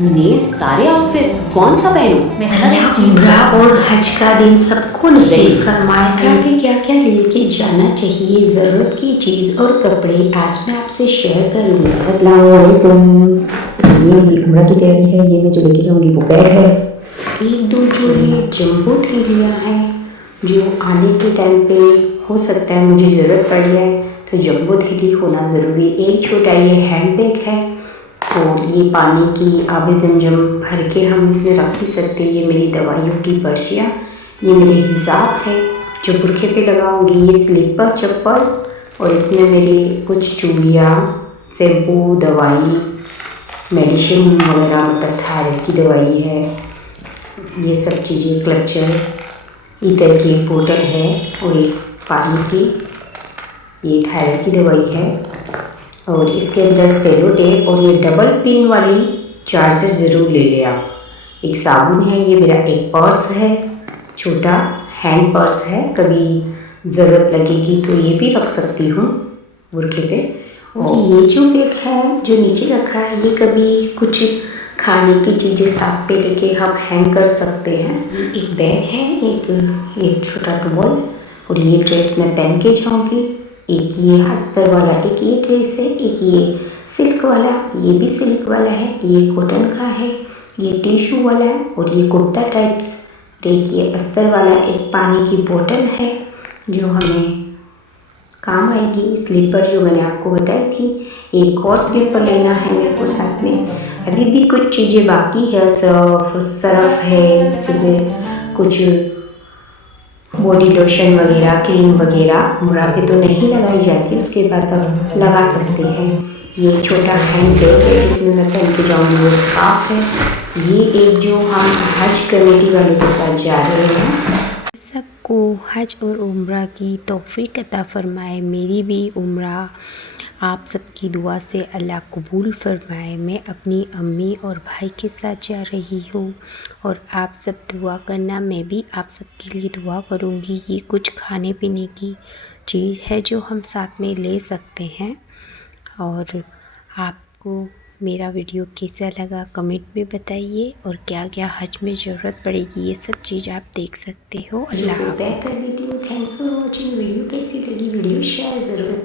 ये सारे आउटफिट्स कौन सा पहनूं? अल्लाह उम्रा और हज का दिन सबको नसीब फरमाए। हमें क्या क्या लेके जाना चाहिए, ज़रूरत की चीज़ और कपड़े आज मैं आपसे शेयर करूँगी। अस्सलाम वालेकुम। ये मेरी उम्रा की तैयारी है। ये मैं जो लेके जाऊँगी वो बैग है। एक दो जो ये जम्बो थैलियाँ हैं जो आने के टाइम पे हो सकता है मुझे ज़रूरत पड़ जाए, तो जम्बो थैली होना ज़रूरी। एक छोटा ये हैंड बैग है और ये पानी की आबे ज़मज़म भर के हम इसमें रख भी सकते हैं। ये मेरी दवाइयों की पर्चियाँ, ये मेरे हिसाब है जो बुरखे पे लगाऊंगी। ये स्लीपर चप्पल और इसमें मेरी कुछ चूड़ियाँ, शैम्पू, दवाई, मेडिसिन वगैरह, मतलब थायराइड की दवाई है, ये सब चीज़ें, क्लचर, इधर की एक बोतल है और एक पानी की, ये थायराइड की दवाई है। और इसके अंदर सेलो टेप और ये डबल पिन वाली चार्जर ज़रूर ले लें आप। एक साबुन है, ये मेरा एक पर्स है, छोटा हैंड पर्स है, कभी ज़रूरत लगेगी तो ये भी रख सकती हूँ बुरखे पे। और ये जो बैग है जो नीचे रखा है, ये कभी कुछ खाने की चीज़ें साथ पे लेके हम हैंग कर सकते हैं। एक बैग है, एक छोटा टॉवल और ये ड्रेस मैं पहन के जाऊँगी। एक ये अस्तर वाला, एक ये ड्रेस है, एक ये सिल्क वाला, ये भी सिल्क वाला है, ये कॉटन का है, ये टिशू वाला है और ये कुर्ता टाइप्स। एक ये अस्तर वाला, एक पानी की बोतल है जो हमें काम आएगी। स्लीपर जो मैंने आपको बताई थी, एक और स्लीपर लेना है मेरे को साथ में। अभी भी कुछ चीज़ें बाकी है, सर्फ है, जैसे कुछ बॉडी लोशन वगैरह, क्रीम वगैरह उम्रा पे तो नहीं लगाई जाती, उसके बाद अब लगा सकते हैं। ये छोटा हैंड बैग है जिसमें मैं पहन के जाऊँगी, वो स्कार्फ है। ये एक जो हम हज कमेटी वाले के साथ जा रहे हैं। सबको हज और उम्रा की तौफीक अता फरमाए। मेरी भी उम्रा आप सबकी दुआ से अल्लाह कबूल फरमाए। मैं अपनी अम्मी और भाई के साथ जा रही हूँ और आप सब दुआ करना, मैं भी आप सबके लिए दुआ करूँगी। ये कुछ खाने पीने की चीज़ है जो हम साथ में ले सकते हैं। और आपको मेरा वीडियो कैसा लगा कमेंट में बताइए, और क्या क्या हज में ज़रूरत पड़ेगी ये सब चीज़ आप देख सकते हो। अल्लाह हाफ़िज़। बैक कर देती हूँ। Thanks for watching. वीडियो कैसी लगी, वीडियो शेयर ज़रूर